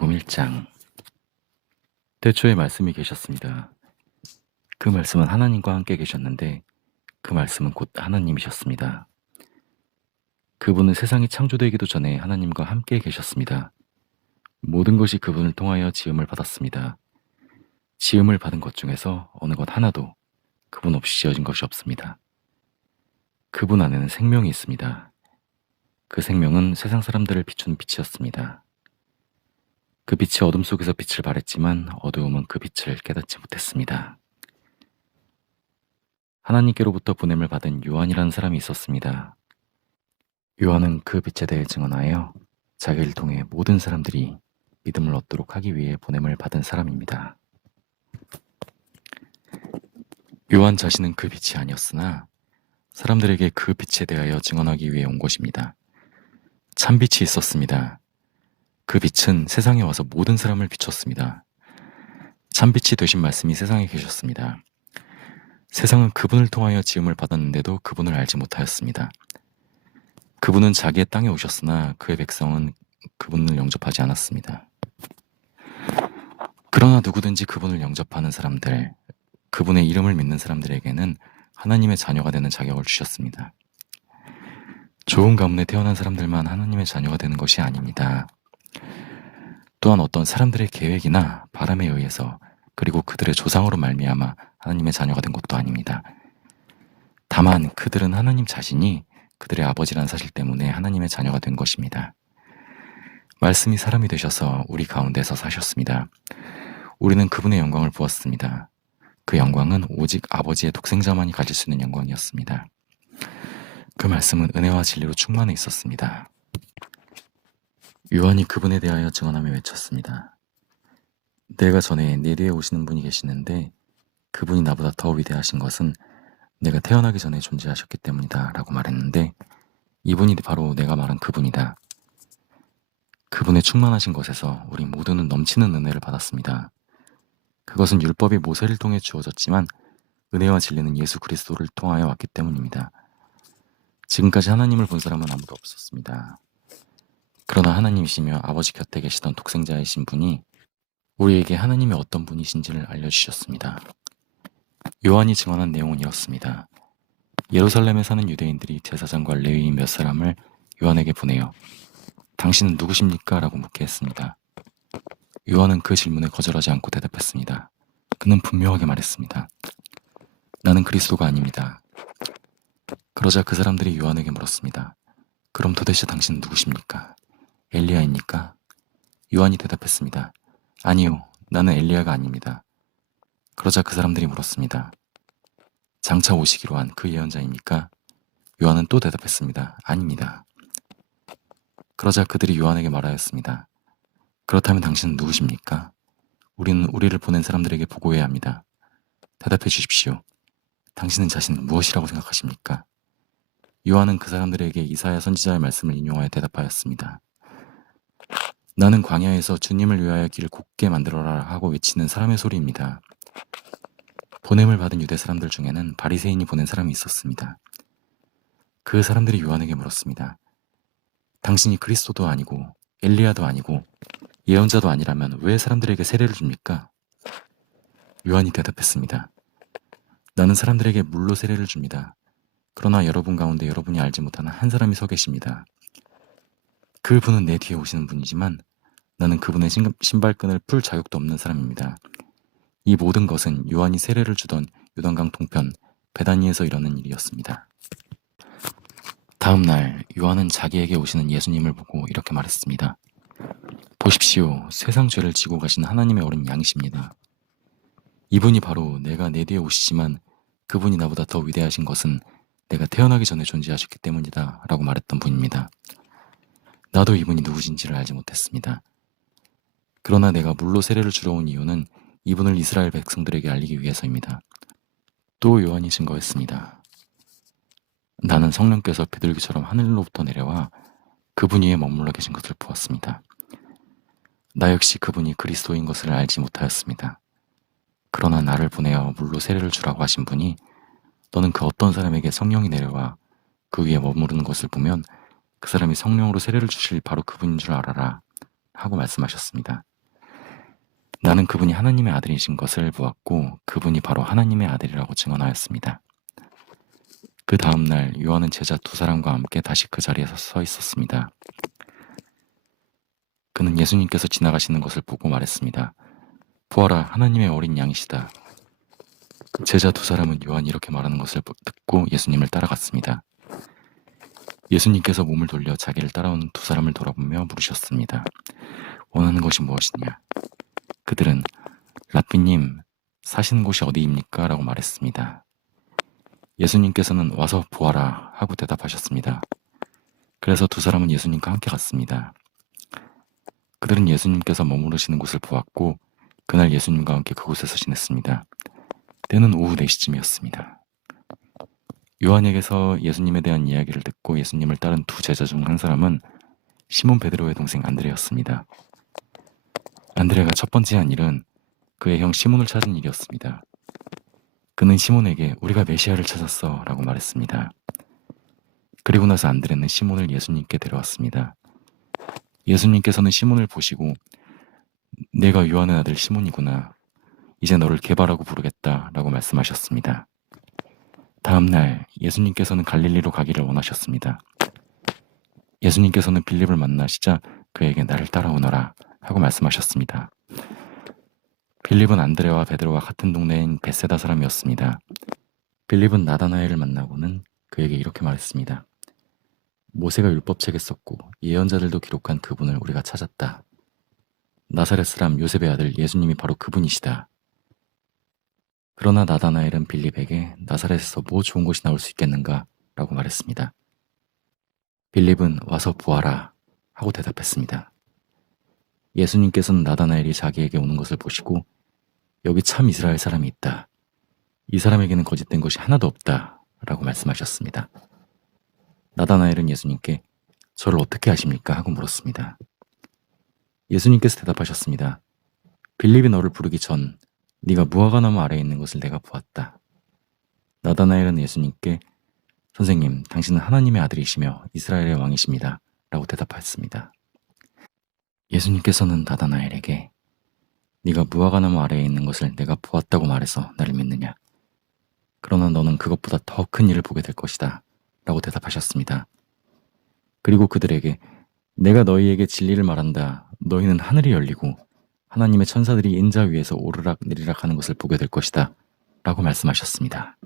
요한복음 1장. 태초에 말씀이 계셨습니다. 그 말씀은 하나님과 함께 계셨는데 그 말씀은 곧 하나님이셨습니다. 그분은 세상이 창조되기도 전에 하나님과 함께 계셨습니다. 모든 것이 그분을 통하여 지음을 받았습니다. 지음을 받은 것 중에서 어느 것 하나도 그분 없이 지어진 것이 없습니다. 그분 안에는 생명이 있습니다. 그 생명은 세상 사람들을 비춘 빛이었습니다. 그 빛이 어둠 속에서 빛을 발했지만 어두움은 그 빛을 깨닫지 못했습니다. 하나님께로부터 보냄을 받은 요한이라는 사람이 있었습니다. 요한은 그 빛에 대해 증언하여 자기를 통해 모든 사람들이 믿음을 얻도록 하기 위해 보냄을 받은 사람입니다. 요한 자신은 그 빛이 아니었으나 사람들에게 그 빛에 대하여 증언하기 위해 온 것입니다. 참빛이 있었습니다. 그 빛은 세상에 와서 모든 사람을 비췄습니다. 참빛이 되신 말씀이 세상에 계셨습니다. 세상은 그분을 통하여 지음을 받았는데도 그분을 알지 못하였습니다. 그분은 자기의 땅에 오셨으나 그의 백성은 그분을 영접하지 않았습니다. 그러나 누구든지 그분을 영접하는 사람들, 그분의 이름을 믿는 사람들에게는 하나님의 자녀가 되는 자격을 주셨습니다. 좋은 가문에 태어난 사람들만 하나님의 자녀가 되는 것이 아닙니다. 또한 어떤 사람들의 계획이나 바람에 의해서 그리고 그들의 조상으로 말미암아 하나님의 자녀가 된 것도 아닙니다. 다만 그들은 하나님 자신이 그들의 아버지란 사실 때문에 하나님의 자녀가 된 것입니다. 말씀이 사람이 되셔서 우리 가운데서 사셨습니다. 우리는 그분의 영광을 보았습니다. 그 영광은 오직 아버지의 독생자만이 가질 수 있는 영광이었습니다. 그 말씀은 은혜와 진리로 충만해 있었습니다. 요한이 그분에 대하여 증언하며 외쳤습니다. 내가 전에 내 뒤에 오시는 분이 계시는데 그분이 나보다 더 위대하신 것은 내가 태어나기 전에 존재하셨기 때문이다 라고 말했는데 이분이 바로 내가 말한 그분이다. 그분의 충만하신 것에서 우리 모두는 넘치는 은혜를 받았습니다. 그것은 율법이 모세를 통해 주어졌지만 은혜와 진리는 예수 그리스도를 통하여 왔기 때문입니다. 지금까지 하나님을 본 사람은 아무도 없었습니다. 그러나 하나님이시며 아버지 곁에 계시던 독생자이신 분이 우리에게 하나님이 어떤 분이신지를 알려주셨습니다. 요한이 증언한 내용은 이렇습니다. 예루살렘에 사는 유대인들이 제사장과 레위인 몇 사람을 요한에게 보내어 당신은 누구십니까? 라고 묻게 했습니다. 요한은 그 질문에 거절하지 않고 대답했습니다. 그는 분명하게 말했습니다. 나는 그리스도가 아닙니다. 그러자 그 사람들이 요한에게 물었습니다. 그럼 도대체 당신은 누구십니까? 엘리야입니까? 요한이 대답했습니다. 아니요, 나는 엘리야가 아닙니다. 그러자 그 사람들이 물었습니다. 장차 오시기로 한 그 예언자입니까? 요한은 또 대답했습니다. 아닙니다. 그러자 그들이 요한에게 말하였습니다. 그렇다면 당신은 누구십니까? 우리는 우리를 보낸 사람들에게 보고해야 합니다. 대답해 주십시오. 당신은 자신을 무엇이라고 생각하십니까? 요한은 그 사람들에게 이사야 선지자의 말씀을 인용하여 대답하였습니다. 나는 광야에서 주님을 위하여 길을 곱게 만들어라 하고 외치는 사람의 소리입니다. 보냄을 받은 유대 사람들 중에는 바리새인이 보낸 사람이 있었습니다. 그 사람들이 요한에게 물었습니다. 당신이 그리스도도 아니고 엘리야도 아니고 예언자도 아니라면 왜 사람들에게 세례를 줍니까? 요한이 대답했습니다. 나는 사람들에게 물로 세례를 줍니다. 그러나 여러분 가운데 여러분이 알지 못하는 한 사람이 서 계십니다. 그 분은 내 뒤에 오시는 분이지만 나는 그분의 신발끈을 풀 자격도 없는 사람입니다. 이 모든 것은 요한이 세례를 주던 요단강 동편 베다니에서 일어난 일이었습니다. 다음 날 요한은 자기에게 오시는 예수님을 보고 이렇게 말했습니다. 보십시오. 세상 죄를 지고 가신 하나님의 어린 양이십니다. 이분이 바로 내가 내 뒤에 오시지만 그분이 나보다 더 위대하신 것은 내가 태어나기 전에 존재하셨기 때문이다 라고 말했던 분입니다. 나도 이분이 누구신지를 알지 못했습니다. 그러나 내가 물로 세례를 주러 온 이유는 이분을 이스라엘 백성들에게 알리기 위해서입니다. 또 요한이 증거했습니다. 나는 성령께서 비둘기처럼 하늘로부터 내려와 그분 위에 머물러 계신 것을 보았습니다. 나 역시 그분이 그리스도인 것을 알지 못하였습니다. 그러나 나를 보내어 물로 세례를 주라고 하신 분이 너는 그 어떤 사람에게 성령이 내려와 그 위에 머무르는 것을 보면 그 사람이 성령으로 세례를 주실 바로 그분인 줄 알아라 하고 말씀하셨습니다. 나는 그분이 하나님의 아들이신 것을 보았고 그분이 바로 하나님의 아들이라고 증언하였습니다. 그 다음 날 요한은 제자 두 사람과 함께 다시 그 자리에서 서 있었습니다. 그는 예수님께서 지나가시는 것을 보고 말했습니다. 보아라, 하나님의 어린 양이시다. 제자 두 사람은 요한이 이렇게 말하는 것을 듣고 예수님을 따라갔습니다. 예수님께서 몸을 돌려 자기를 따라오는 두 사람을 돌아보며 물으셨습니다. 원하는 것이 무엇이냐? 그들은 라삐님, 사시는 곳이 어디입니까? 라고 말했습니다. 예수님께서는 와서 보아라 하고 대답하셨습니다. 그래서 두 사람은 예수님과 함께 갔습니다. 그들은 예수님께서 머무르시는 곳을 보았고 그날 예수님과 함께 그곳에서 지냈습니다. 때는 오후 4시쯤이었습니다. 요한에게서 예수님에 대한 이야기를 듣고 예수님을 따른 두 제자 중 한 사람은 시몬 베드로의 동생 안드레였습니다. 안드레가 첫 번째 한 일은 그의 형 시몬을 찾은 일이었습니다. 그는 시몬에게 우리가 메시아를 찾았어 라고 말했습니다. 그리고 나서 안드레는 시몬을 예수님께 데려왔습니다. 예수님께서는 시몬을 보시고 내가 요한의 아들 시몬이구나. 이제 너를 게바라고 부르겠다 라고 말씀하셨습니다. 다음 날 예수님께서는 갈릴리로 가기를 원하셨습니다. 예수님께서는 빌립을 만나시자 그에게 나를 따라오너라 하고 말씀하셨습니다. 빌립은 안드레와 베드로와 같은 동네인 베세다 사람이었습니다. 빌립은 나다나엘을 만나고는 그에게 이렇게 말했습니다. 모세가 율법책에 썼고 예언자들도 기록한 그분을 우리가 찾았다. 나사렛 사람 요셉의 아들 예수님이 바로 그분이시다. 그러나 나다나엘은 빌립에게 나사렛에서 뭐 좋은 것이 나올 수 있겠는가? 라고 말했습니다. 빌립은 와서 보아라 하고 대답했습니다. 예수님께서는 나다나엘이 자기에게 오는 것을 보시고 여기 참 이스라엘 사람이 있다. 이 사람에게는 거짓된 것이 하나도 없다. 라고 말씀하셨습니다. 나다나엘은 예수님께 저를 어떻게 아십니까? 하고 물었습니다. 예수님께서 대답하셨습니다. 빌립이 너를 부르기 전 네가 무화과나무 아래에 있는 것을 내가 보았다. 나다나엘은 예수님께 선생님, 당신은 하나님의 아들이시며 이스라엘의 왕이십니다. 라고 대답하였습니다. 예수님께서는 나다나엘에게 네가 무화과나무 아래에 있는 것을 내가 보았다고 말해서 나를 믿느냐? 그러나 너는 그것보다 더 큰 일을 보게 될 것이다. 라고 대답하셨습니다. 그리고 그들에게 내가 너희에게 진리를 말한다. 너희는 하늘이 열리고 하나님의 천사들이 인자 위에서 오르락 내리락 하는 것을 보게 될 것이다. 라고 말씀하셨습니다.